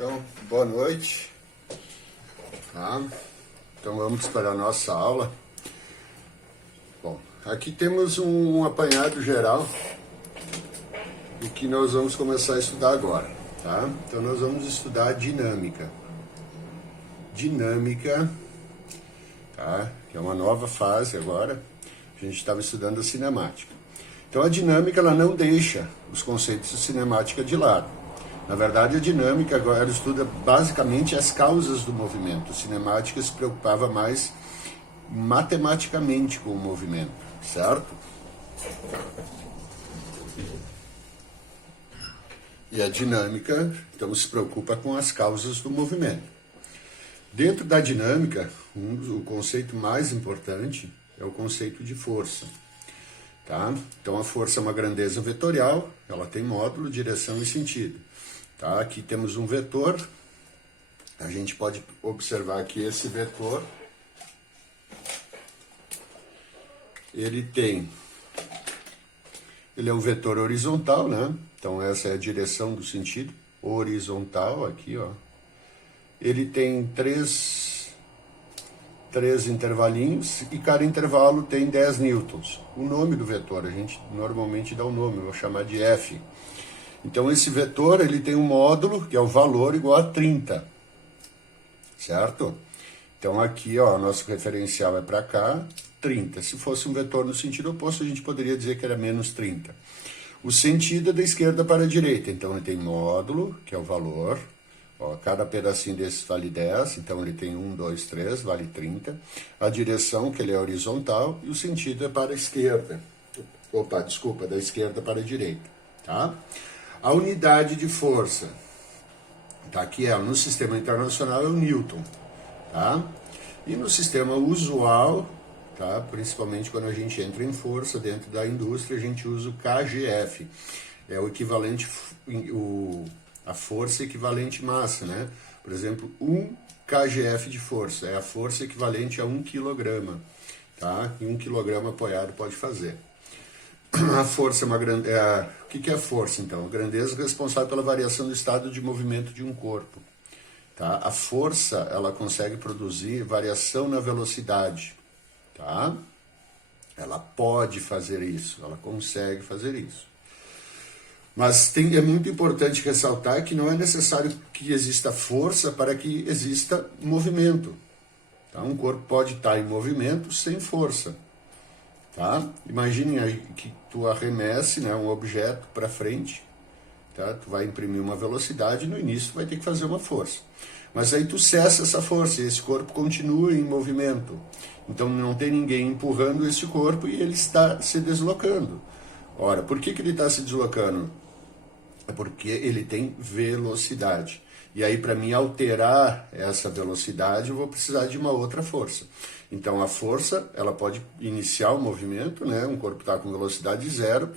Então, boa noite. Tá? Então vamos para a nossa aula. Bom, aqui temos um apanhado geral do que nós vamos começar a estudar agora. Tá? Então nós vamos estudar dinâmica. Dinâmica, tá? Que é uma nova fase agora. A gente estava estudando a cinemática. Então a dinâmica ela não deixa os conceitos de cinemática de lado. Na verdade, a dinâmica agora estuda basicamente as causas do movimento. A cinemática se preocupava mais matematicamente com o movimento, certo? E a dinâmica, então, se preocupa com as causas do movimento. Dentro da dinâmica, o conceito mais importante é o conceito de força. Tá? Então, a força é uma grandeza vetorial, ela tem módulo, direção e sentido. Tá? Aqui temos um vetor, a gente pode observar que esse vetor, ele é um vetor horizontal, né? Então essa é a direção do sentido, horizontal aqui, ó. Ele tem três intervalinhos e cada intervalo tem 10 newtons. O nome do vetor, a gente normalmente dá o nome, eu vou chamar de F. Então esse vetor ele tem um módulo que é o valor igual a 30, certo? Então aqui ó, nosso referencial é para cá, 30. Se fosse um vetor no sentido oposto, a gente poderia dizer que era menos 30. O sentido é da esquerda para a direita, então ele tem módulo, que é o valor, ó, cada pedacinho desses vale 10, então ele tem 1, 2, 3, vale 30. A direção, que ele é horizontal, e o sentido é para a esquerda. Opa, desculpa, da esquerda para a direita, tá? A unidade de força, tá? Que é, no sistema internacional é o Newton, tá? E no sistema usual, tá? Principalmente quando a gente entra em força dentro da indústria, a gente usa o kgf, é o equivalente, a força equivalente massa, né? Por exemplo, 1 kgf de força, é a força equivalente a 1 kg, tá? E 1 kg apoiado pode fazer. A força é uma grandeza. O que é a força, então? A grandeza é responsável pela variação do estado de movimento de um corpo. Tá? A força, ela consegue produzir variação na velocidade. Tá? Ela pode fazer isso, ela consegue fazer isso. Mas é muito importante ressaltar que não é necessário que exista força para que exista movimento. Tá? Um corpo pode estar em movimento sem força. Tá? Imagine aí que tu arremesse, né, um objeto para frente, tá? Tu vai imprimir uma velocidade, no início tu vai ter que fazer uma força. Mas aí tu cessa essa força e esse corpo continua em movimento. Então não tem ninguém empurrando esse corpo e ele está se deslocando. Ora, por que ele está se deslocando? É porque ele tem velocidade. E aí, para mim alterar essa velocidade, eu vou precisar de uma outra força. Então, a força, ela pode iniciar o movimento, né? Um corpo está com velocidade zero,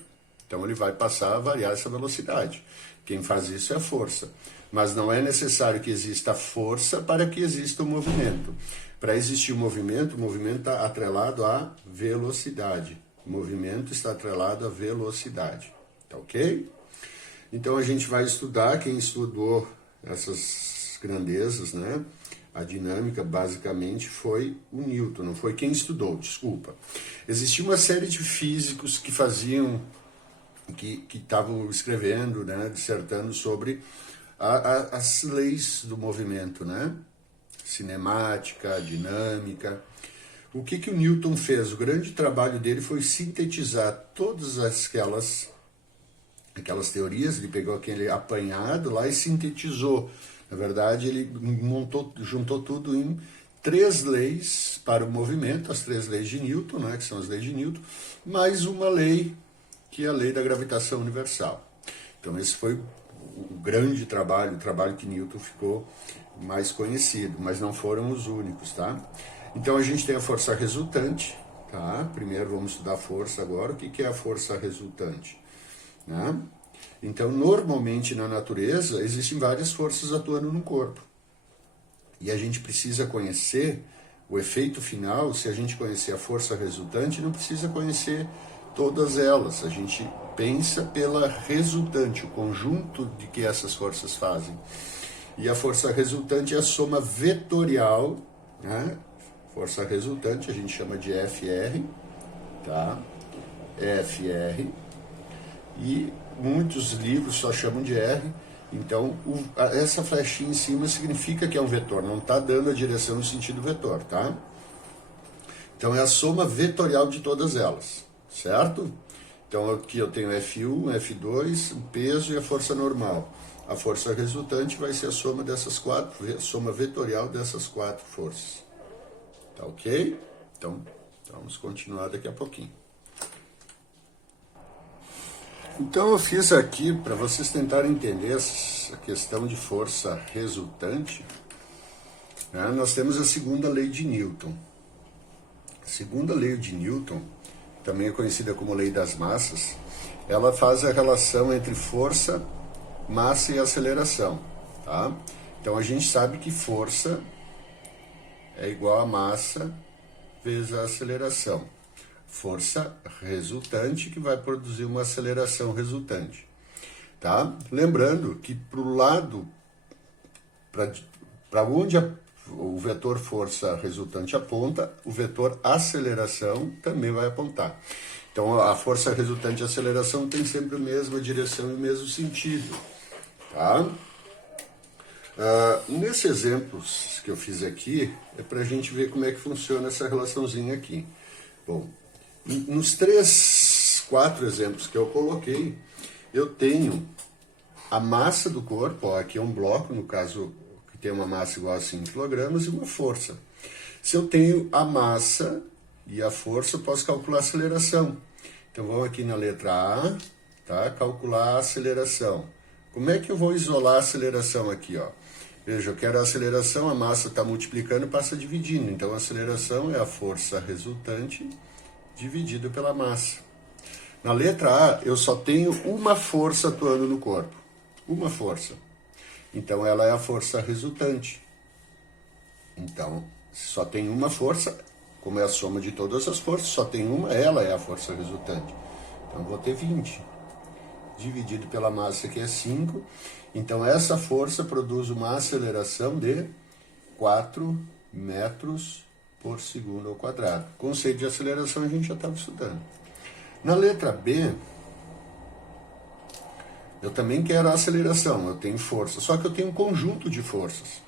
então ele vai passar a variar essa velocidade. Quem faz isso é a força. Mas não é necessário que exista força para que exista o movimento. Para existir o movimento está atrelado à velocidade. O movimento está atrelado à velocidade. Tá ok? Então, a gente vai estudar, quem estudou essas grandezas, né? A dinâmica, basicamente, foi o Newton, não foi quem estudou, desculpa. Existia uma série de físicos que faziam, que estavam escrevendo, né? Dissertando sobre as leis do movimento, né? Cinemática, dinâmica. O que o Newton fez? O grande trabalho dele foi sintetizar todas aquelas teorias, ele pegou aquele apanhado lá e sintetizou. Na verdade, ele juntou tudo em 3 leis para o movimento, as 3 leis de Newton, né, que são as leis de Newton, mais uma lei, que é a lei da gravitação universal. Então, esse foi o grande trabalho, o trabalho que Newton ficou mais conhecido, mas não foram os únicos, tá? Então, a gente tem a força resultante, tá? Primeiro, vamos estudar a força agora. O que é a força resultante? Né? Então, normalmente na natureza existem várias forças atuando no corpo. E a gente precisa conhecer o efeito final. Se a gente conhecer a força resultante, não precisa conhecer todas elas. A gente pensa pela resultante, o conjunto de que essas forças fazem. E a força resultante é a soma vetorial, né? Força resultante a gente chama de FR, tá? FR. E muitos livros só chamam de R. Então, essa flechinha em cima significa que é um vetor, não está dando a direção no sentido vetor, tá? Então, é a soma vetorial de todas elas, certo? Então, aqui eu tenho F1, F2, o peso e a força normal. A força resultante vai ser a soma dessas quatro, a soma vetorial dessas quatro forças. Tá ok? Então, vamos continuar daqui a pouquinho. Então eu fiz aqui para vocês tentarem entender essa questão de força resultante, né? Nós temos a segunda lei de Newton. A segunda lei de Newton, também é conhecida como lei das massas, ela faz a relação entre força, massa e aceleração, tá? Então a gente sabe que força é igual a massa vezes a aceleração. Força resultante que vai produzir uma aceleração resultante, tá? Lembrando que para o lado, para onde o vetor força resultante aponta, o vetor aceleração também vai apontar. Então a força resultante e a aceleração tem sempre a mesma direção e o mesmo sentido, tá? Nesse exemplo que eu fiz aqui, é para a gente ver como é que funciona essa relaçãozinha aqui. Bom, nos 4 exemplos que eu coloquei, eu tenho a massa do corpo, ó, aqui é um bloco, no caso, que tem uma massa igual a 5 kg e uma força. Se eu tenho a massa e a força, eu posso calcular a aceleração. Então vamos aqui na letra A, tá? Calcular a aceleração. Como é que eu vou isolar a aceleração aqui, ó? Veja, eu quero a aceleração, a massa está multiplicando e passa dividindo. Então a aceleração é a força resultante dividido pela massa. Na letra A, eu só tenho uma força atuando no corpo. Uma força. Então, ela é a força resultante. Então, só tem uma força, como é a soma de todas as forças, só tem uma, ela é a força resultante. Então, eu vou ter 20. Dividido pela massa, que é 5. Então, essa força produz uma aceleração de 4 metros por segundo ao quadrado. Conceito de aceleração a gente já estava estudando. Na letra B, eu também quero a aceleração, eu tenho força, só que eu tenho um conjunto de forças.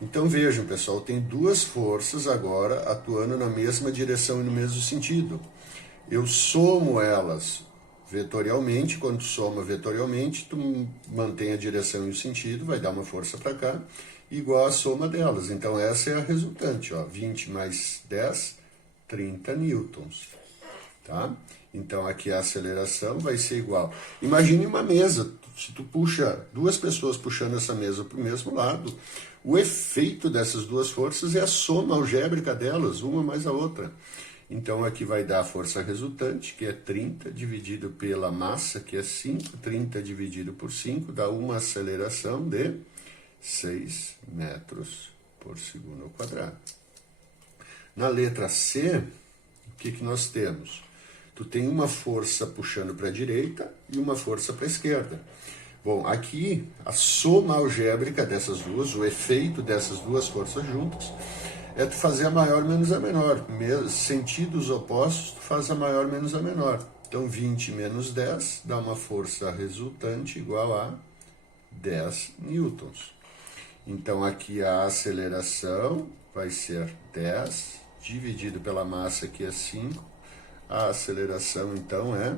Então vejam, pessoal, eu tenho duas forças agora atuando na mesma direção e no mesmo sentido. Eu somo elas vetorialmente, quando tu soma vetorialmente, tu mantém a direção e o sentido, vai dar uma força para cá, igual a soma delas. Então essa é a resultante, ó, 20 mais 10, 30 newtons, tá? Então aqui a aceleração vai ser igual. Imagine uma mesa, se tu puxa duas pessoas puxando essa mesa para o mesmo lado, o efeito dessas duas forças é a soma algébrica delas, uma mais a outra. Então aqui vai dar a força resultante, que é 30 dividido pela massa, que é 5, 30 dividido por 5 dá uma aceleração de 6 metros por segundo ao quadrado. Na letra C, o que nós temos? Tu tem uma força puxando para a direita e uma força para a esquerda. Bom, aqui a soma algébrica dessas duas, o efeito dessas duas forças juntas, é tu fazer a maior menos a menor. Sentidos opostos, tu faz a maior menos a menor. Então 20 menos 10 dá uma força resultante igual a 10 newtons. Então aqui a aceleração vai ser 10 dividido pela massa, que é 5. A aceleração então é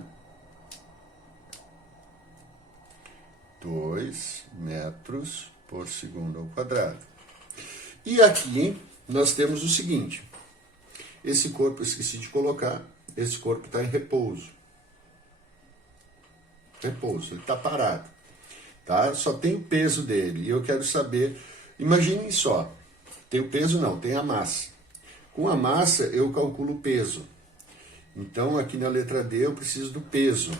2 metros por segundo ao quadrado. E aqui nós temos o seguinte, esse corpo eu esqueci de colocar, esse corpo está em repouso. Repouso, ele está parado. Tá? Só tem o peso dele. E eu quero saber, imaginem só, tem o peso não, tem a massa. Com a massa eu calculo o peso. Então aqui na letra D eu preciso do peso.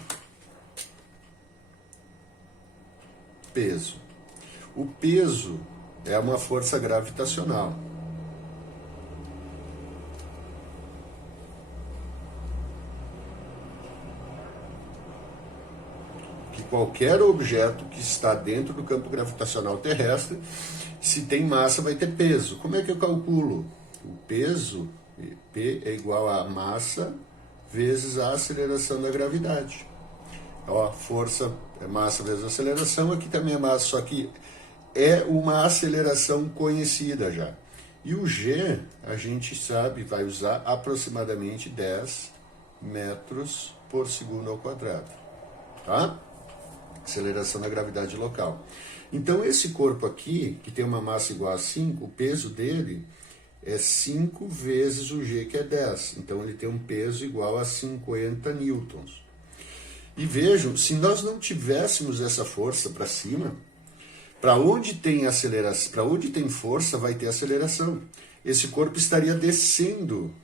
Peso. O peso é uma força gravitacional. qualquer objeto que está dentro do campo gravitacional terrestre, se tem massa, vai ter peso. Como é que eu calculo? O peso, P é igual a massa vezes a aceleração da gravidade. Ó, força é massa vezes aceleração, aqui também é massa, só que é uma aceleração conhecida já. E o G, a gente sabe, vai usar aproximadamente 10 metros por segundo ao quadrado. Tá? Aceleração da gravidade local. Então, esse corpo aqui, que tem uma massa igual a 5, o peso dele é 5 vezes o G, que é 10. Então, ele tem um peso igual a 50 newtons. E vejam, se nós não tivéssemos essa força para cima, para onde tem aceleração, para onde tem força, vai ter aceleração. Esse corpo estaria descendo.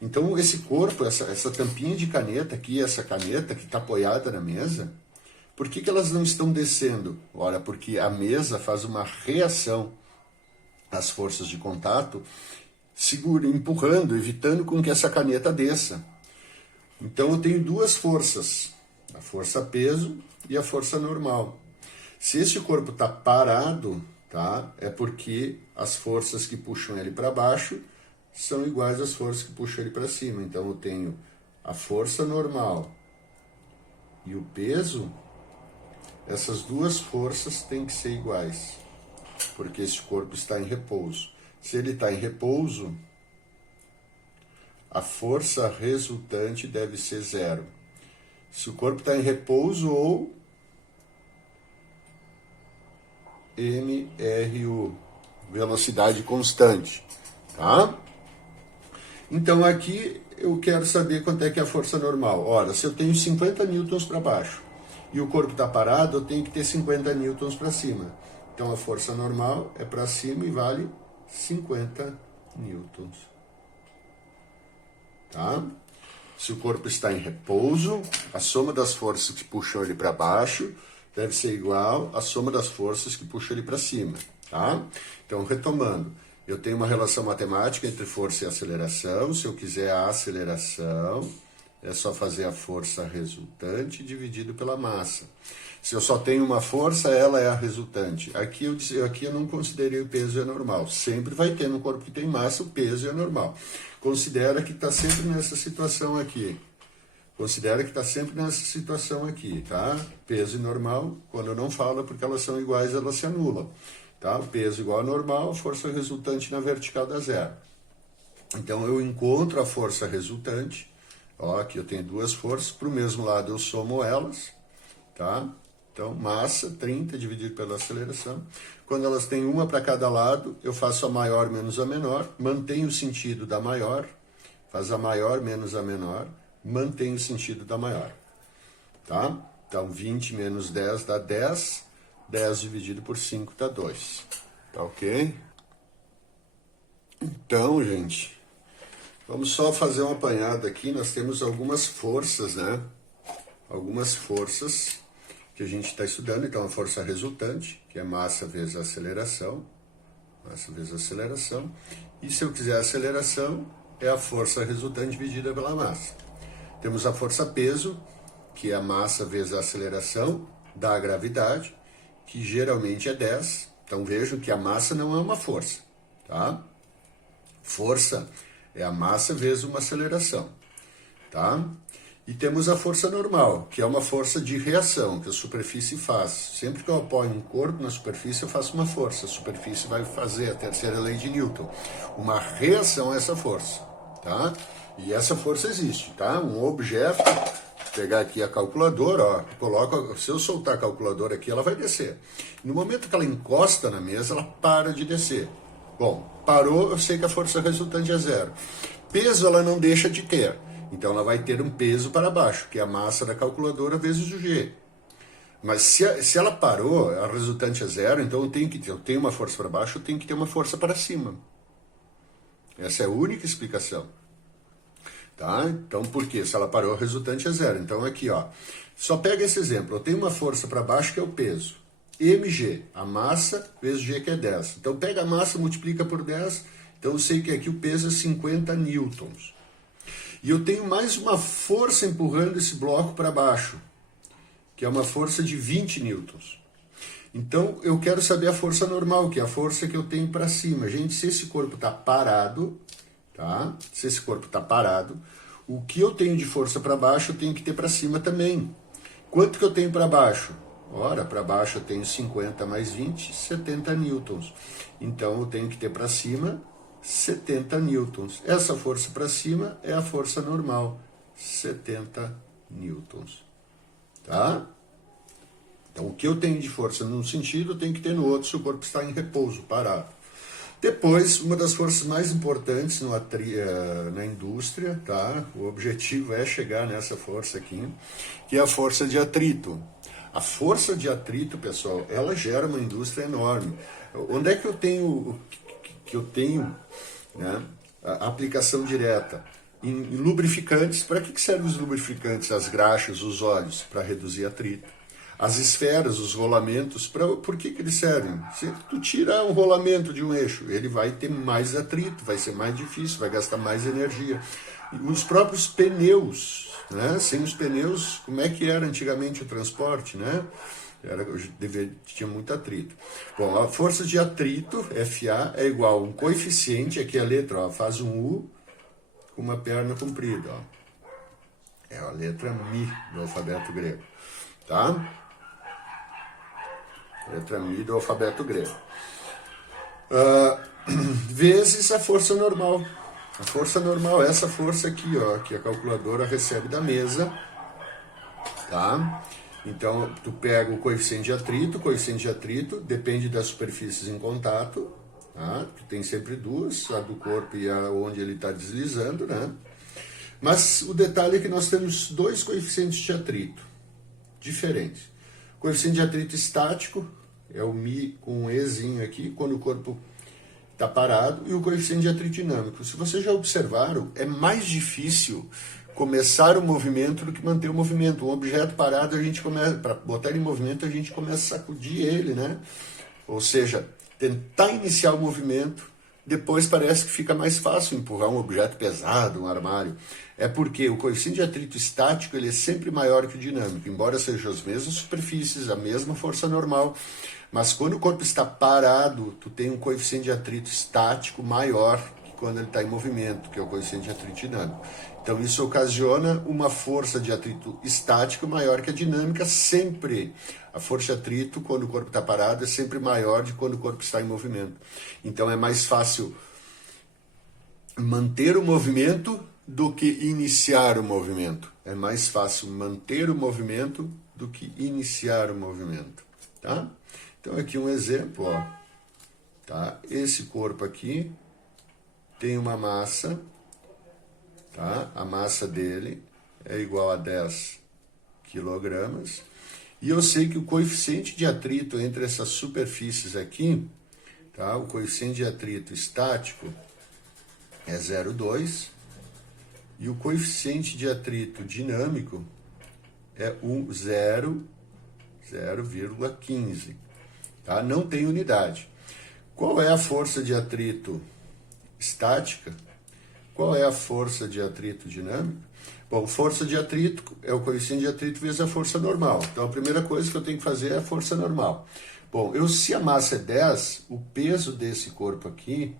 Então, esse corpo, essa tampinha de caneta aqui, essa caneta que está apoiada na mesa, por que elas não estão descendo? Ora, porque a mesa faz uma reação às forças de contato, empurrando, evitando com que essa caneta desça. Então, eu tenho duas forças, a força peso e a força normal. Se esse corpo está parado, tá, é porque as forças que puxam ele para baixo são iguais às forças que puxam ele para cima. Então, eu tenho a força normal e o peso, essas duas forças têm que ser iguais, porque esse corpo está em repouso. Se ele está em repouso, a força resultante deve ser zero. Se o corpo está em repouso, ou MRU, velocidade constante, tá? Então aqui eu quero saber quanto é que é a força normal. Ora, se eu tenho 50 newtons para baixo e o corpo está parado, eu tenho que ter 50 newtons para cima. Então a força normal é para cima e vale 50 newtons. Tá? Se o corpo está em repouso, a soma das forças que puxam ele para baixo deve ser igual à soma das forças que puxam ele para cima. Tá? Então, retomando, eu tenho uma relação matemática entre força e aceleração. Se eu quiser a aceleração, é só fazer a força resultante dividido pela massa. Se eu só tenho uma força, ela é a resultante. Aqui eu não considerei o peso é normal. Sempre vai ter no corpo que tem massa, o peso é normal. Considera que está sempre nessa situação aqui. Considera que está sempre nessa situação aqui, tá? Peso e normal, quando eu não falo, porque elas são iguais, elas se anulam. Tá? O peso igual a normal, força resultante na vertical dá zero. Então, eu encontro a força resultante. Ó, aqui eu tenho duas forças, para o mesmo lado eu somo elas, tá? Então, massa, 30 dividido pela aceleração. Quando elas têm uma para cada lado, eu faço a maior menos a menor, mantenho o sentido da maior, faz a maior menos a menor, mantenho o sentido da maior, tá? Então, 20 menos 10 dá 10, 10 dividido por 5 dá 2, tá ok? Então, gente, vamos só fazer um apanhado aqui. Nós temos algumas forças, né? Algumas forças que a gente está estudando. Então, a força resultante, que é massa vezes aceleração. Massa vezes aceleração. E se eu quiser aceleração, é a força resultante dividida pela massa. Temos a força peso, que é a massa vezes a aceleração da gravidade, que geralmente é 10. Então, vejam que a massa não é uma força, tá? Força é a massa vezes uma aceleração, tá? E temos a força normal, que é uma força de reação, que a superfície faz. Sempre que eu apoio um corpo na superfície, eu faço uma força. A superfície vai fazer a terceira lei de Newton, uma reação a essa força, tá? E essa força existe, tá? Um objeto, vou pegar aqui a calculadora, ó, se eu soltar a calculadora aqui, ela vai descer. No momento que ela encosta na mesa, ela para de descer. Bom, parou, eu sei que a força resultante é zero. Peso ela não deixa de ter. Então ela vai ter um peso para baixo, que é a massa da calculadora vezes o G. Mas se ela parou, a resultante é zero, então eu tenho uma força para baixo, eu tenho que ter uma força para cima. Essa é a única explicação. Tá? Então, por quê? Se ela parou, a resultante é zero. Então, aqui, ó, só pega esse exemplo. Eu tenho uma força para baixo, que é o peso. mg, a massa, vezes G, que é 10. Então, pega a massa, multiplica por 10. Então, eu sei que aqui o peso é 50 newtons. E eu tenho mais uma força empurrando esse bloco para baixo, que é uma força de 20 newtons. Então, eu quero saber a força normal, que é a força que eu tenho para cima. Gente, se esse corpo está parado, tá? Se esse corpo está parado, o que eu tenho de força para baixo, eu tenho que ter para cima também. Quanto que eu tenho para baixo? Ora, para baixo eu tenho 50 mais 20, 70 newtons. Então, eu tenho que ter para cima 70 newtons. Essa força para cima é a força normal, 70 newtons. Tá? Então, o que eu tenho de força num sentido, eu tenho que ter no outro se o corpo está em repouso, parado. Depois, uma das forças mais importantes na indústria, tá? O objetivo é chegar nessa força aqui, que é a força de atrito. A força de atrito, pessoal, ela gera uma indústria enorme. Onde é que eu tenho, né, a aplicação direta? Em lubrificantes. Para que servem os lubrificantes, as graxas, os óleos? Para reduzir atrito. As esferas, os rolamentos, por que eles servem? Se tu tira um rolamento de um eixo, ele vai ter mais atrito, vai ser mais difícil, vai gastar mais energia. E os próprios pneus, né? Sem os pneus, como é que era antigamente o transporte, né? Tinha muito atrito. Bom, a força de atrito, FA, é igual a um coeficiente, aqui a letra, ó, faz um U com uma perna comprida, ó. É a letra Mi do alfabeto grego, tá? Letra Mi do alfabeto grego. Vezes a força normal. A força normal é essa força aqui, ó, que a calculadora recebe da mesa, tá? Então, tu pega o coeficiente de atrito depende das superfícies em contato, tá? Tu tem sempre duas, a do corpo e a onde ele está deslizando, né? Mas o detalhe é que nós temos dois coeficientes de atrito diferentes. O coeficiente de atrito estático é o Mi com um Ezinho aqui, quando o corpo está parado, e o coeficiente de atrito dinâmico. Se vocês já observaram, é mais difícil começar o movimento do que manter o movimento. Um objeto parado, a gente começa, para botar ele em movimento, a gente começa a sacudir ele, né? Ou seja, tentar iniciar o movimento, depois parece que fica mais fácil empurrar um objeto pesado, um armário. É porque o coeficiente de atrito estático ele é sempre maior que o dinâmico, embora sejam as mesmas superfícies, a mesma força normal. Mas quando o corpo está parado, tu tem um coeficiente de atrito estático maior que quando ele está em movimento, que é o coeficiente de atrito dinâmico. Então isso ocasiona uma força de atrito estático maior que a dinâmica sempre. A força de atrito, quando o corpo está parado, é sempre maior de quando o corpo está em movimento. Então é mais fácil manter o movimento do que iniciar o movimento. É mais fácil manter o movimento do que iniciar o movimento, tá? Então aqui um exemplo, ó, tá? Esse corpo aqui tem uma massa, tá? A massa dele é igual a 10 quilogramas. E eu sei que o coeficiente de atrito entre essas superfícies aqui, tá? O coeficiente de atrito estático é 0,2 e o coeficiente de atrito dinâmico é 0,15. Tá? Não tem unidade. Qual é a força de atrito estática? Qual é a força de atrito dinâmico? Bom, força de atrito é o coeficiente de atrito vezes a força normal. Então, a primeira coisa que eu tenho que fazer é a força normal. Bom, se a massa é 10, o peso desse corpo aqui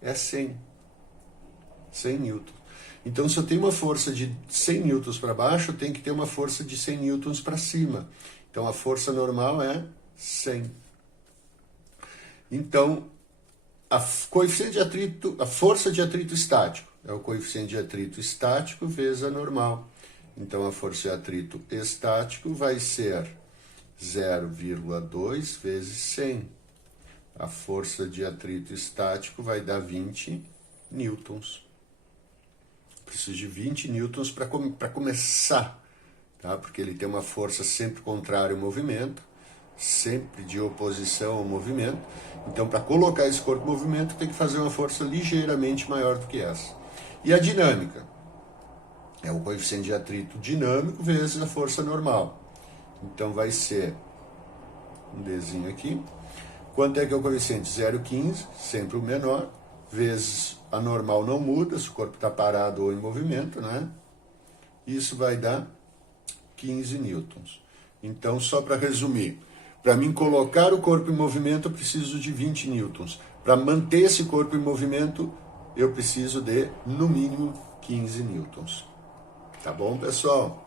é 100 newtons. Então, se eu tenho uma força de 100 newtons para baixo, eu tenho que ter uma força de 100 newtons para cima. Então, a força normal é 100. Então, coeficiente de atrito, a força de atrito estático é o coeficiente de atrito estático vezes a normal. Então, a força de atrito estático vai ser 0,2 vezes 100. A força de atrito estático vai dar 20 newtons. Preciso de 20 newtons para começar, tá? Porque ele tem uma força sempre contrária ao movimento, sempre de oposição ao movimento. Então, para colocar esse corpo em movimento, tem que fazer uma força ligeiramente maior do que essa. E a dinâmica? É o coeficiente de atrito dinâmico vezes a força normal. Então, vai ser um Dzinho aqui. Quanto é que é o coeficiente? 0,15, sempre o menor, vezes a normal não muda, se o corpo está parado ou em movimento, né? Isso vai dar 15 newtons. Então, só para resumir, para mim colocar o corpo em movimento, eu preciso de 20 newtons. Para manter esse corpo em movimento, eu preciso de, no mínimo, 15 newtons. Tá bom, pessoal?